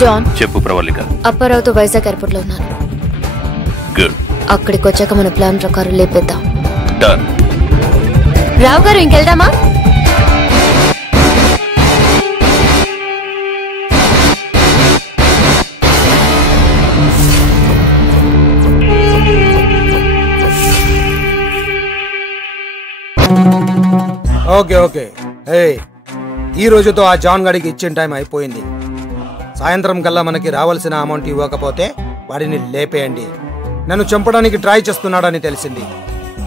John చెప్పు Pravalika. అప్పారావుతో Vizag airport లో ఉన్నాను. గుడ్. అక్కడికి వచ్చాక మన ప్లాన్ ప్రకారం లేపేద్దాం. డన్. రావు గారు ఇంకెళ్దామా? Okay okay. ఈ రోజుతో ఆ జాన్ గడికి ఇచ్చిన టైం అయిపోయింది. సాయంత్రం కల్లా మనకి రావాల్సిన అమౌంట్ ఇవ్వకపోతే వాడిని లేపేయండి. నన్ను చంపడానికి ట్రై చేస్తున్నాడని తెలిసింది.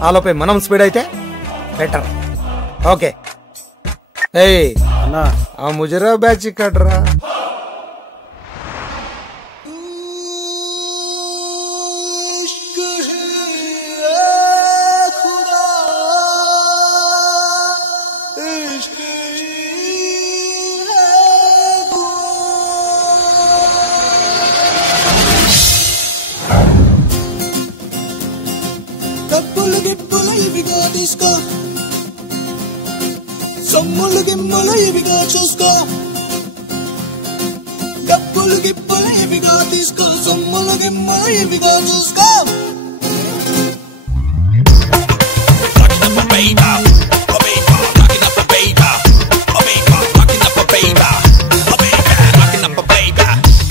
ఆలోపే మనం స్పీడ్ అయితే బెటర్. ఓకే. అన్నా ఆ ముజరా బ్యాచ్ కడ్రా. సొమ్ములు గిమ్ములు ఇవిగా చూసుకో, డబ్బులు గిప్పులు ఇవిగా తీసుకో, సొమ్ములు గిమ్ములు ఇవిగా చూసుకో.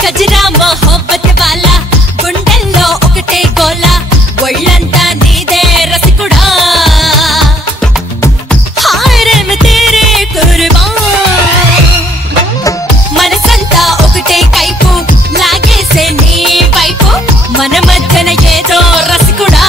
కజరా మొహబ్బత్ వాలా గుండెల్లో ఒకటే గోలా, ఒళ్ళంతా నీదే రసికుడా. మనసంతా ఒకటే కైపు లాగేసే నీ వైపు, మన మధ్యన ఏదో రసికుడా.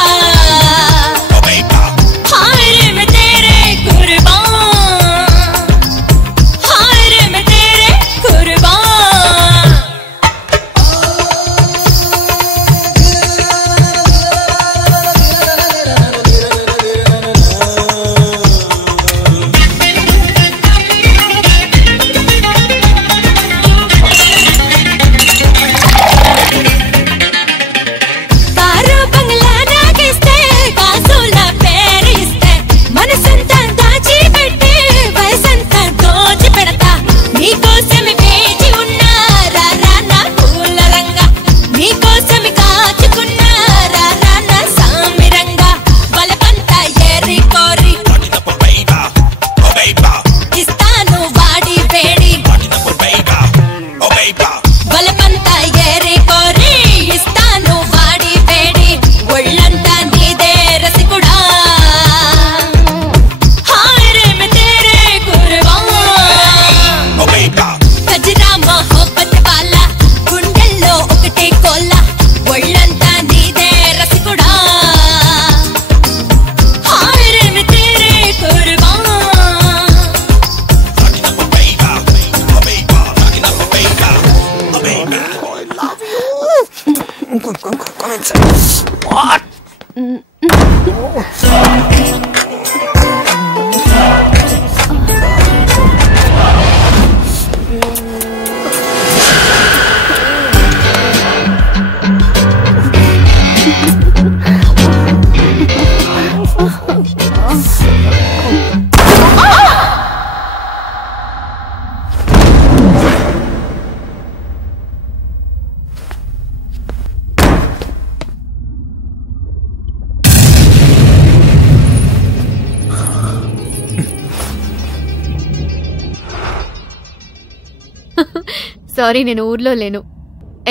సారీ, నేను ఊర్లో లేను.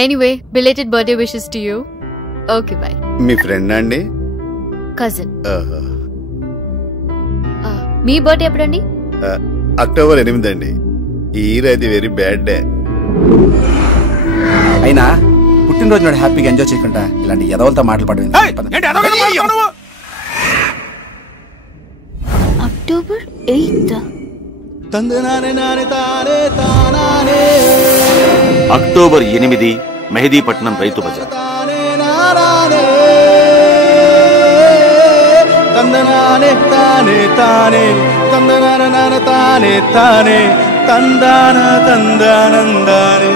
Anyway, belated birthday wishes to you. Okay bye. మీ ఫ్రెండ్ అండి? కజిన్. మీ బర్త్డే ఎప్పుడండి? అక్టోబర్ 8 అండి. ఈ ఇయర్ అయితే వెరీ బ్యాడ్ డే. అయినా పుట్టినరోజు నాడు హ్యాపీగా ఎంజాయ్ చేయకుండా ఇలాంటి ఎదవలతో మాటలు పడలేదు. అక్టోబర్ 8. అక్టోబర్ 8 మెహదీపట్నం రైతు బజార్. తందనానే తానే తానే తందనాన తానే తానే తందాన తందానందానే.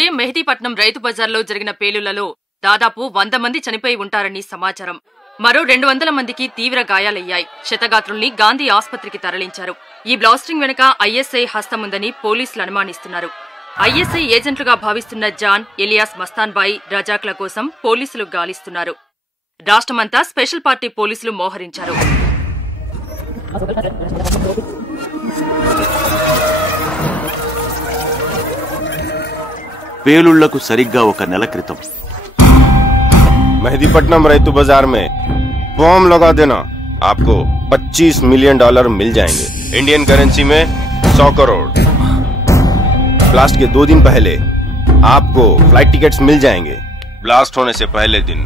ఉదయం మెహదీపట్నం రైతు బజార్లో జరిగిన పేలుళ్లలో దాదాపు 100 మంది చనిపోయి ఉంటారని సమాచారం. మరో 200 మందికి తీవ్ర గాయాలయ్యాయి. క్షతగాత్రుల్ని గాంధీ ఆస్పత్రికి తరలించారు. ఈ బ్లాస్టింగ్ వెనుక ఐఎస్ఐ హస్తముందని పోలీసులు అనుమానిస్తున్నారు. ఐఎస్ఐ ఏజెంట్లుగా భావిస్తున్న జాన్, ఎలియాస్ మస్తాన్ బాయి, రజాక్ల కోసం పోలీసులు గాలిస్తున్నారు. రాష్ట్రమంతా స్పెషల్ పార్టీ పోలీసులు మోహరించారు. పేలుళ్లకు సరిగ్గా ఒక నెల క్రితం मेहदीपट्टनम रैतू बाजार में बॉम्ब लगा देना, आपको $25 मिलियन मिल जाएंगे, इंडियन करेंसी में 100 करोड़। ब्लास्ट के 2 दिन पहले आपको फ्लाइट टिकट्स मिल जाएंगे। ब्लास्ट होने से पहले दिन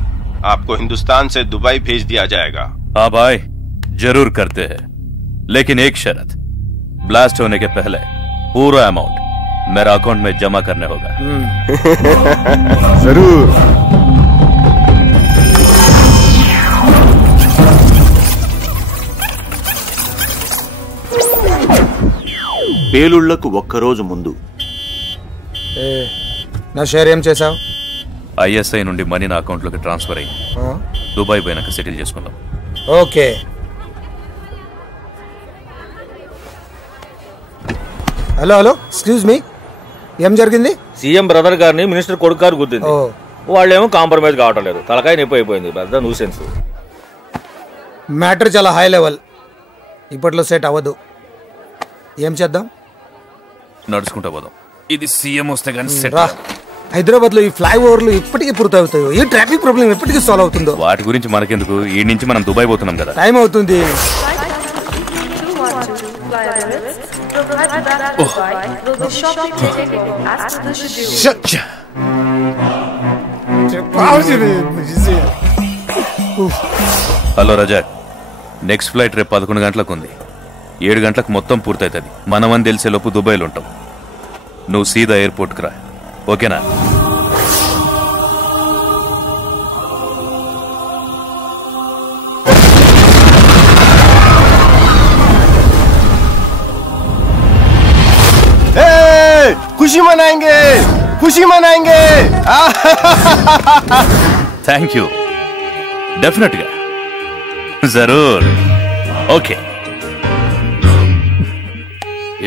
आपको हिंदुस्तान से दुबई भेज दिया जाएगा। हाँ भाई, जरूर करते हैं, लेकिन एक शर्त, ब्लास्ट होने के पहले पूरा अमाउंट मेरा अकाउंट में जमा करने होगा। जरूर। పేలుళ్లకు ఒక్కరోజు ముందు నా షేర్ ఏం చేసావు? ఐఎస్ఐ నుండి మనీ నా అకౌంట్ లోకి ట్రాన్స్ఫర్ అయ్యి దుబాయ్ పోయినాక సెటిల్ చేసుకుందాం. Okay. Hello hello, excuse me, ఏం జరిగింది? సీఎం బ్రదర్ గారిని మినిస్టర్ కొడుకు గారు గుర్తింది. వాళ్ళేమో కాంప్రమైజ్ కావటం లేదు. తలకాయ నొప్పి అయిపోయింది. పెద్ద న్యూసెన్స్. మ్యాటర్ చాలా హై లెవెల్, ఇప్పట్లో సెట్ అవ్వదు. ఏం చేద్దాం? నడుచుకుంటా పోదాం. ఇది సీఎం వస్తే గానీ సెట్. హైదరాబాద్ లో ఈ ఫ్లైఓవర్లు ఇప్పటికీ పూర్తవుతాయో? ఈ ట్రాఫిక్ ప్రాబ్లం ఎప్పటికీ సాల్వ్ అవుతుందో? వాటి గురించి మనకెందుకు, ఈ నుంచి మనం దుబాయ్ పోతున్నాం కదా. టైం అవుతుంది. హలో రజాక్, నెక్స్ట్ ఫ్లైట్ రేపు 11 గంటలకు ఉంది. 7 గంటలకు మొత్తం పూర్తవుతుంది. మనమని తెలిసే లోపు దుబాయ్లో ఉంటాం. నువ్వు సీదా ఎయిర్పోర్ట్కి రా, ఓకేనా? खुशी मनाएंगे, खुशी मनाएंगे। థ్యాంక్ యూ, డెఫినెట్గా, జరూర్. ఓకే.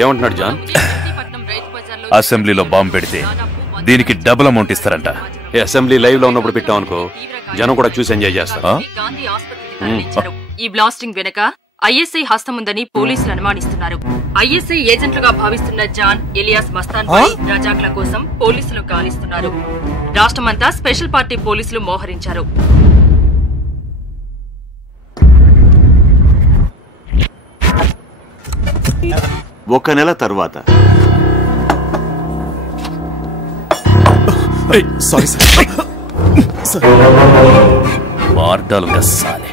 ఏమంటున్నాడు జాన్? అసెంబ్లీలో బాంబు పెడితే దీనికి డబుల్ అమౌంట్ ఇస్తారంట. అసెంబ్లీ లైవ్ లో ఉన్నప్పుడు పెట్టాం అనుకో, జనం కూడా చూసి ఎంజాయ్ చేస్తారు. ఈ బ్లాస్టింగ్ వెనక ఐఎస్ఐ హస్తముందని పోలీసులు అనుమానిస్తున్నారు. ఐఎస్ఐ ఏజెంట్లుగా భావిస్తున్న జాన్, ఎలియాస్ మస్తాన్ బాయి, రజాక్ల కోసం పోలీసులు గాలిస్తున్నారు. రాష్ట్రమంతా స్పెషల్ పార్టీ పోలీసులు మోహరించారు. ఒక నెల తర్వాత మార్డాలు గస్సాలే.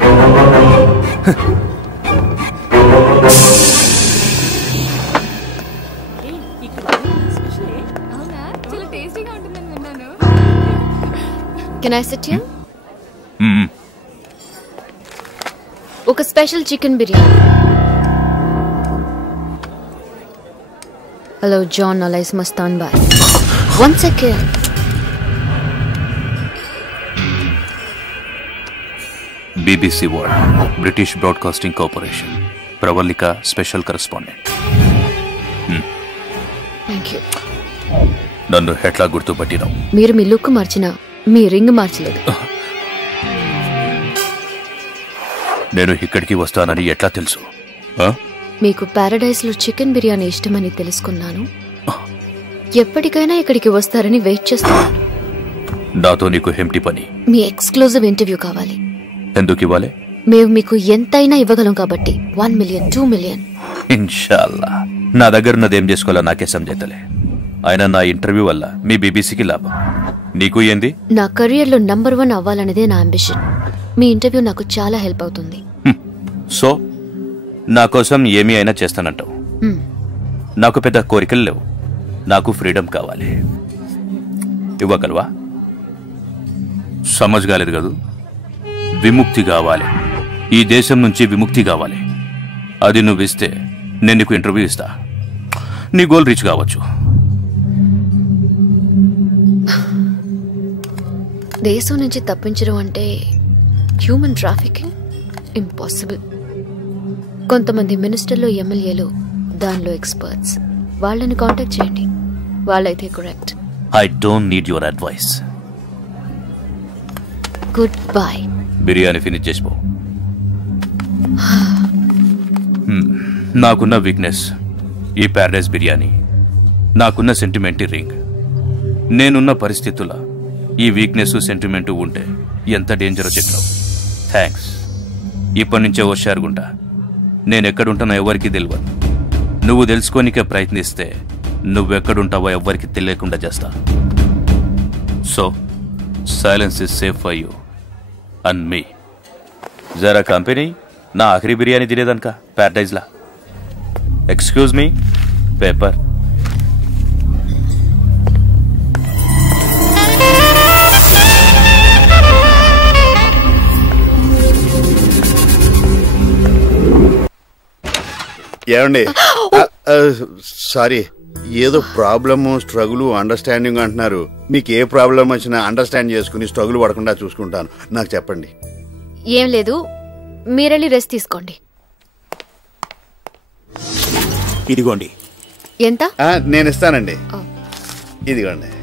Can I sit here? ఒక special chicken biryani. Hello John, alias Mastan Bhai. 1 second. BBC World, British Broadcasting Corporation, Pravallika special correspondent. Thank you. నన్ను ఎట్లా గుర్తుపట్టినావు? మీరు మీ లుక్ మార్చినా మీ రింగ్ మార్చలేదు. నేను ఇక్కడికి వస్తానని ఎట్లా తెలుసు? మీకు ప్యారడైజ్ లో చికెన్ బిర్యానీ ఇష్టమని తెలుసుకున్నాను. ఎప్పటికైనా ఇక్కడికి వస్తారని వెయిట్ చేస్తున్నాను. నాతో నీకు హెంటి పని? మీ ఎక్స్క్లూజివ్ ఇంటర్వ్యూ కావాలి. ఎందుకు ఇవ్వాలి? మేము మీకు ఎంతైనా ఇవ్వగలం కాబట్టి. 1 million, 2 million. ఇన్షాల్లా. నా దగ్గర ఉన్నదేం చేసుకోవాలో నాకే సంజేతలే. అయినా నా ఇంటర్వ్యూ వల్ల మీ బీబీసీకి లాభం, నీకు ఏంది? నా కెరియర్ లో నంబర్ 1 అవ్వాలనేదే నా అంబిషన్. మీ ఇంటర్వ్యూ నాకు చాలా హెల్ప్ అవుతుంది. సో నా కోసం ఏమీ అయినా చేస్తానంటావు? నాకు పెద్ద కోరికలు లేవు, నాకు ఫ్రీడమ్ కావాలి. ఇవ్వగలవా? సమజ్ కాలేదు కదూ. విముక్తి కావాలి, ఈ దేశం నుంచి విముక్తి కావాలి. అది నువ్వు ఇస్తే నేను నీకు ఇంటర్వ్యూ ఇస్తా. నీ గోల్ రీచ్ కావచ్చు. దేశం నుంచి తప్పించడం అంటే హ్యూమన్ ట్రాఫికింగ్ ఇంపాసిబుల్. కొంతమంది మినిస్టర్లు, ఎమ్మెల్యేలు దానిలో ఎక్స్పర్ట్స్. వాళ్ళని కాంటాక్ట్ చేయండి, వాళ్ళైతే correct. I don't need your advice. Good bye. Biryani finish చేసిపో. నాకున్న వీక్నెస్ ఈ ప్యారడైజ్ బిర్యానీ, నాకున్న సెంటిమెంట్ రింగ్. నేనున్న పరిస్థితుల ఈ వీక్నెస్ సెంటిమెంట్ ఉంటే ఎంత డేంజరో చెప్పావు. థ్యాంక్స్. ఇప్పటి నుంచే హుషారుగుంటా. నేనెక్కడుంటానో ఎవరికి తెలియదు. నువ్వు తెలుసుకోనికే ప్రయత్నిస్తే నువ్వెక్కడుంటావో ఎవ్వరికి తెలియకుండా చేస్తా. So silence is safe for you and me. జరా కంపెనీ నా ఆఖరి బిర్యానీ తినేదనక ప్యారడైజ్లా. Excuse me, paper. ఏమండి, సారీ, ఏదో ప్రాబ్లము, స్ట్రగుల్, అండర్స్టాండింగ్ అంటున్నారు. మీకు ఏ ప్రాబ్లం వచ్చినా అండర్స్టాండ్ చేసుకుని స్ట్రగుల్ పడకుండా చూసుకుంటాను. నాకు చెప్పండి. ఏం లేదు, మీరెళ్ళి రెస్ట్ తీసుకోండి. ఇదిగోండి. ఎంత? నేను ఇస్తానండి. ఇదిగోండి.